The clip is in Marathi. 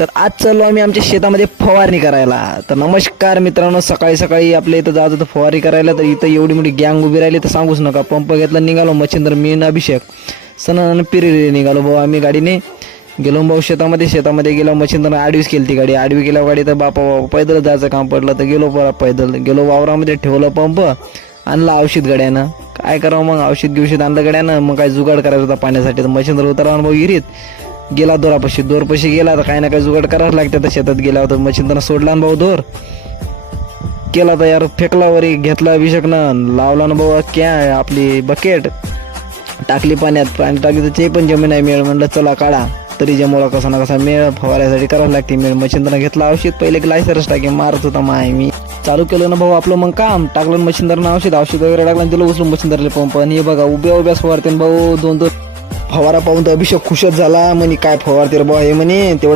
तर आज चाललो आम्ही आमच्या शेतामध्ये फवारणी करायला. तर नमस्कार मित्रांनो, सकाळी सकाळी आपल्या इथं जात होतं फवारणी करायला. तर इथं एवढी मोठी गँग उभी राहिली तर सांगूच नका. पंप घेतला, निघालो. मच्छिंद्र, मी न अभिषेक सण पिरी निघालो भाऊ आम्ही गाडीने. गेलो भाऊ शेतामध्ये गेलो. मच्छिंद्र आडवीच केली ती गाडी. आडवी केल्या गाडी तर बापा पैदल जायचं काम पडलं. तर गेलो पैदल गेलो वावरामध्ये, ठेवलं पंप, आणला औषध गड्यानं. काय करावं मग, औषध आणलं गड्यानं. मग काय जुगाड करायचं होता पाण्यासाठी. तर मच्छिंद्र उतरला भाऊ विहिरीत, गेला दोरपाशी गेला. तर काही ना काही जुगाड करावं लागते. तर शेतात गेला होता मच्छिंद्रनं, सोडला ना भाऊ दोर, केला तर यार फेकला वरी, घेतला अभिषेकनं, लावला ना भाऊ आपली बकेट, टाकली पाणी टाकली तर ते पण जमीन नाही मिळ. म्हणलं चला काढा, तरी जमवला कसा ना कसा मेळ. फवारायसाठी करावं लागते मेळ. मच्छिंद्रनं घेतला औषध, पहिले ग्लायसरच टाके मारत होता माय. मी चालू केलं ना भाऊ आपलं मग काम. टाकलं मच्छिंद्रनं औषध वगैरे टाकलं, दिलं उचलून मच्छिंद्रले पंप. आणि हे बघा उभ्या फवारते भाऊ. दोन फवारा पाहून तर अभिषेक खुशच झाला. म्हणे काय फवारते रे भाऊ हे म्हणे, तेवढं